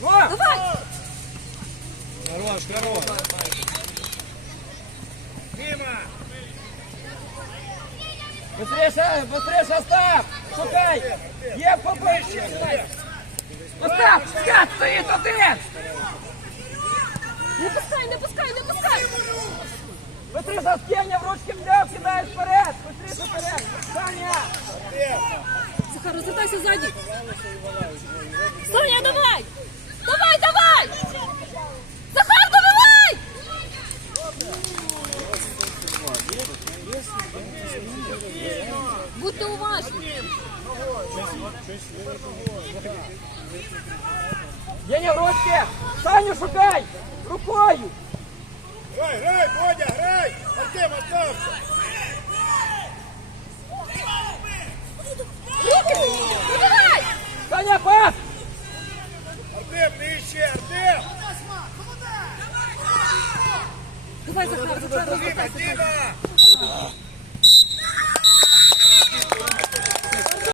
Давай! Хорош, хорош! Мимо! Быстрее, Саша, быстрее, состав! Шукай! Е, побольше! Остап, скат стоит, а ты! Не пускай, не пускай, не пускай! Быстрее, Саша, в ручки вдох, кидай вперед! Быстрее, вперед! Саня! Захар, розвертайся сзади. Соня, давай! Давай, давай! Захар, давай! Будьте уважні. Деня, в ручки! Саню шукай! Рукою! Грай, грай, 不怕死，不怕死，不怕，